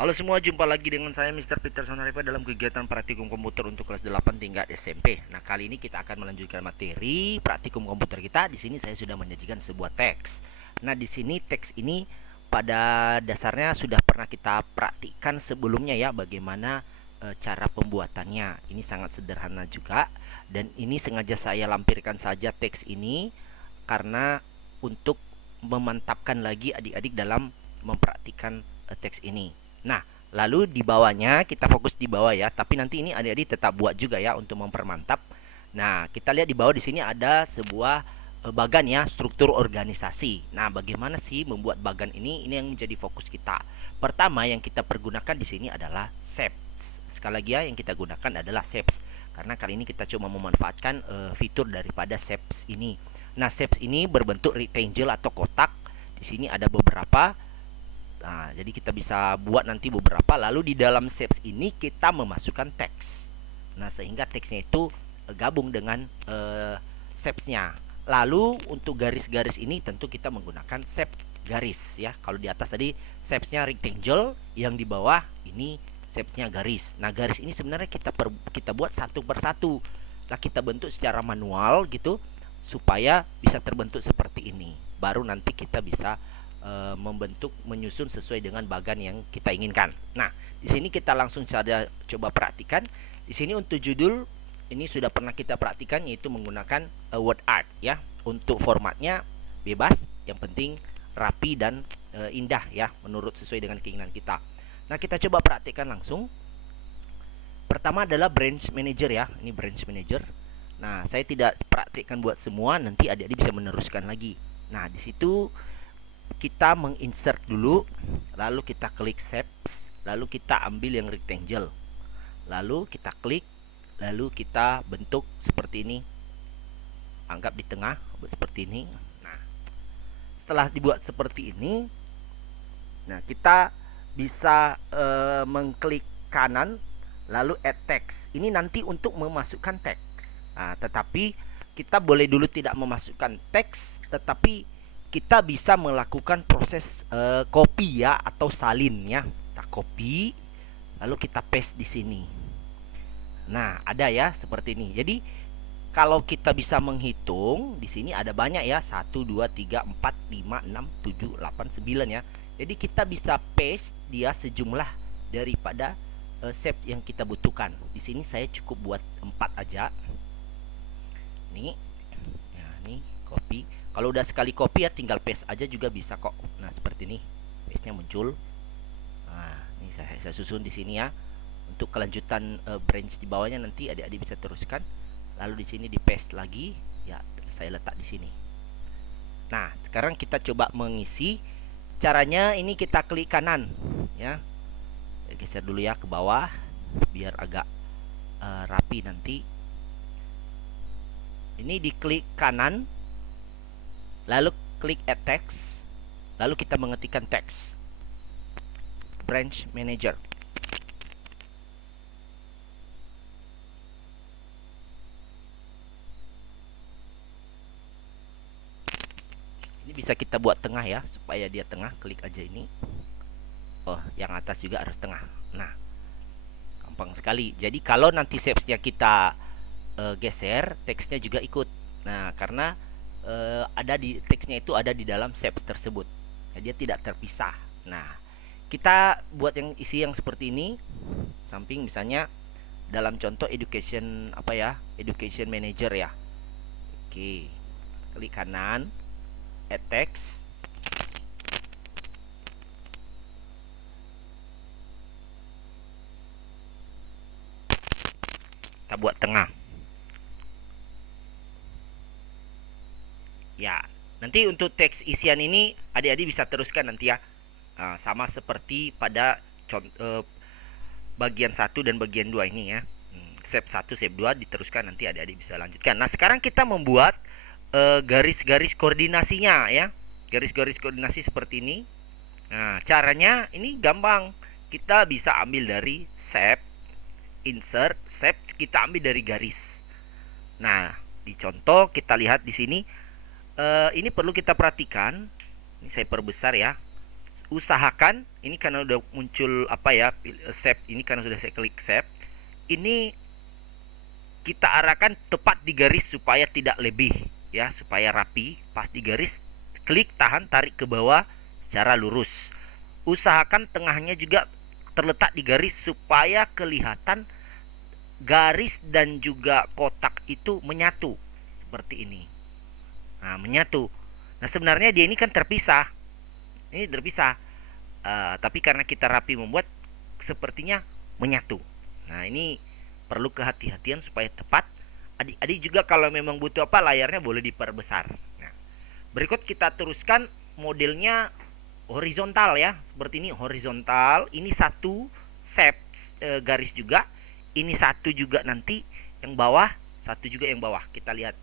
Halo semua, jumpa lagi dengan saya Mr. Peter Sonaripa dalam kegiatan praktikum komputer untuk kelas 8 tingkat SMP. Nah, kali ini kita akan melanjutkan materi praktikum komputer kita. Di sini saya sudah menyajikan sebuah teks. Nah, di sini teks ini pada dasarnya sudah pernah kita praktikkan sebelumnya ya, bagaimana cara pembuatannya. Ini sangat sederhana juga, dan ini sengaja saya lampirkan saja teks ini karena untuk memantapkan lagi adik-adik dalam mempraktikkan teks ini. Nah, lalu di bawahnya kita fokus di bawah ya, tapi nanti ini adik-adik tetap buat juga ya untuk mempermantap. Nah, kita lihat di bawah di sini ada sebuah bagan ya, struktur organisasi. Nah, bagaimana sih membuat bagan ini? Ini yang menjadi fokus kita. Pertama yang kita pergunakan di sini adalah shapes. Sekali lagi ya, yang kita gunakan adalah shapes. Karena kali ini kita cuma memanfaatkan fitur daripada shapes ini. Nah, shapes ini berbentuk rectangle atau kotak. Di sini ada beberapa. Nah, jadi kita bisa buat nanti beberapa. Lalu di dalam shapes ini kita memasukkan teks. Nah, sehingga teksnya itu gabung dengan shapesnya. Lalu untuk garis-garis ini tentu kita menggunakan shape garis ya. Kalau di atas tadi shapesnya rectangle, yang di bawah ini shapesnya garis. Nah, garis ini sebenarnya kita buat satu persatu. Lah kita bentuk secara manual gitu supaya bisa terbentuk seperti ini. Baru nanti kita bisa membentuk, menyusun sesuai dengan bagan yang kita inginkan. Nah, di sini kita langsung saja coba praktikan. Di sini untuk judul ini sudah pernah kita praktikan, yaitu menggunakan word art ya. Untuk formatnya bebas, yang penting rapi dan indah ya, menurut sesuai dengan keinginan kita. Nah, kita coba praktikkan langsung. Pertama adalah branch manager ya. Ini branch manager. Nah, saya tidak praktikkan buat semua, nanti adik-adik bisa meneruskan lagi. Nah, di situ kita menginsert dulu, lalu kita klik shapes, lalu kita ambil yang rectangle, lalu kita klik, lalu kita bentuk seperti ini, anggap di tengah seperti ini. Nah, setelah dibuat seperti ini, nah kita bisa mengklik kanan, lalu add text. Ini nanti untuk memasukkan teks. Nah, tetapi kita boleh dulu tidak memasukkan teks, tetapi kita bisa melakukan proses copy ya, atau salin ya. Kita copy, lalu kita paste di sini. Nah, ada ya seperti ini. Jadi kalau kita bisa menghitung, di sini ada banyak ya, 1 2 3 4 5 6 7 8 9 ya. Jadi kita bisa paste dia sejumlah daripada shape yang kita butuhkan. Di sini saya cukup buat 4 aja. Nih. Ya, nih copy. Kalau udah sekali copy ya tinggal paste aja juga bisa kok. Nah, seperti ini. Paste-nya muncul. Nah, ini saya susun di sini ya. Untuk kelanjutan branch di bawahnya nanti adik-adik bisa teruskan. Lalu di sini di paste lagi, ya saya letak di sini. Nah, sekarang kita coba mengisi. Caranya ini kita klik kanan ya. Geser dulu ya ke bawah biar agak rapi nanti. Ini diklik kanan, lalu klik add text, lalu kita mengetikkan teks branch manager. Ini bisa kita buat tengah ya, supaya dia tengah. Klik aja ini. Oh, yang atas juga harus tengah. Nah, gampang sekali. Jadi kalau nanti shapesnya kita geser, teksnya juga ikut. Nah, karena ada di teksnya itu ada di dalam shapes tersebut. Ya, dia tidak terpisah. Nah, kita buat yang isi yang seperti ini. Samping misalnya dalam contoh education apa ya? Education manager ya. Oke. Klik kanan, add text. Kita buat tengah. Ya, nanti untuk teks isian ini adik-adik bisa teruskan nanti ya. Nah, sama seperti pada bagian 1 dan bagian 2 ini ya. Step 1, step 2 diteruskan, nanti adik-adik bisa lanjutkan. Nah, sekarang kita membuat garis-garis koordinasinya ya. Garis-garis koordinasi seperti ini. Nah, caranya ini gampang. Kita bisa ambil dari shape, insert, shape, kita ambil dari garis. Nah, di contoh kita lihat di sini, ini perlu kita perhatikan. Ini saya perbesar ya. usahakan ini karena udah muncul apa ya, save ini karena sudah saya klik save, ini kita arahkan tepat di garis supaya tidak lebih ya, supaya rapi. Pas di garis, klik, tahan, tarik ke bawah secara lurus. Usahakan tengahnya juga terletak di garis supaya kelihatan garis dan juga kotak itu menyatu seperti ini. Nah, menyatu. Nah, sebenarnya dia ini kan terpisah. Ini terpisah. Tapi karena kita rapi membuat, sepertinya menyatu. Nah, ini perlu kehati-hatian supaya tepat. Adik-adik juga kalau memang butuh apa, layarnya boleh diperbesar. Nah, berikut kita teruskan modelnya horizontal ya, seperti ini horizontal. Ini satu shape garis juga. Ini satu juga nanti yang bawah, satu juga yang bawah. Kita lihat.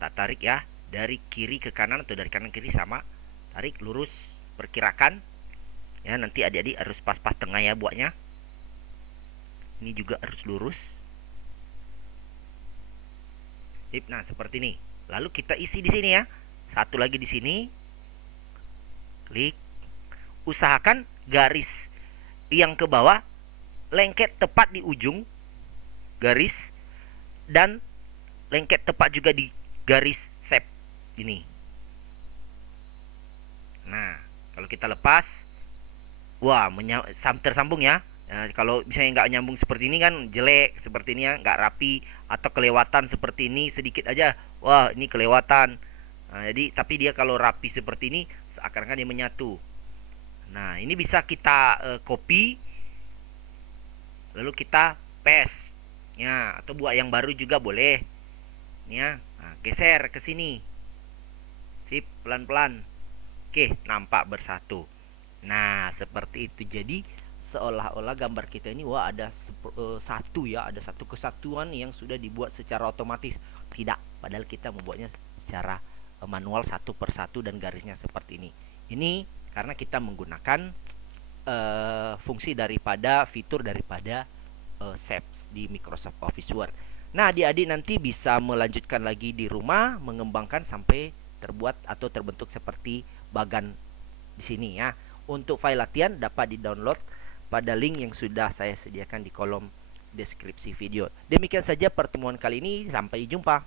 Tak tarik ya, dari kiri ke kanan atau dari kanan ke kiri sama. Tarik lurus, perkirakan. Ya, nanti adik-adik harus pas-pas tengah ya buatnya. Ini juga harus lurus. Nah, seperti ini. Lalu kita isi di sini ya. Satu lagi di sini. Klik. Usahakan garis yang ke bawah lengket tepat di ujung garis dan lengket tepat juga di garis shape ini. Nah, kalau kita lepas, wah, tersambung ya. Nah, kalau misalnya nggak nyambung seperti ini kan jelek, seperti ini ya, nggak rapi, atau kelewatan seperti ini sedikit aja, wah ini kelewatan. Nah, jadi tapi dia kalau rapi seperti ini seakan-akan dia menyatu. Nah, ini bisa kita copy, lalu kita paste ya, atau buat yang baru juga boleh ya. Nah, geser ke sini, sip, pelan-pelan. Oke, nampak bersatu. Nah, seperti itu. Jadi seolah-olah gambar kita ini wah ada satu ya, ada satu kesatuan yang sudah dibuat secara otomatis. Tidak, padahal kita membuatnya secara manual satu persatu dan garisnya seperti ini. Ini karena kita menggunakan fungsi daripada fitur daripada Shapes di Microsoft Office Word. Nah, adik-adik nanti bisa melanjutkan lagi di rumah, mengembangkan sampai terbuat atau terbentuk seperti bagan di sini ya. Untuk file latihan dapat di-download pada link yang sudah saya sediakan di kolom deskripsi video. Demikian saja pertemuan kali ini, sampai jumpa.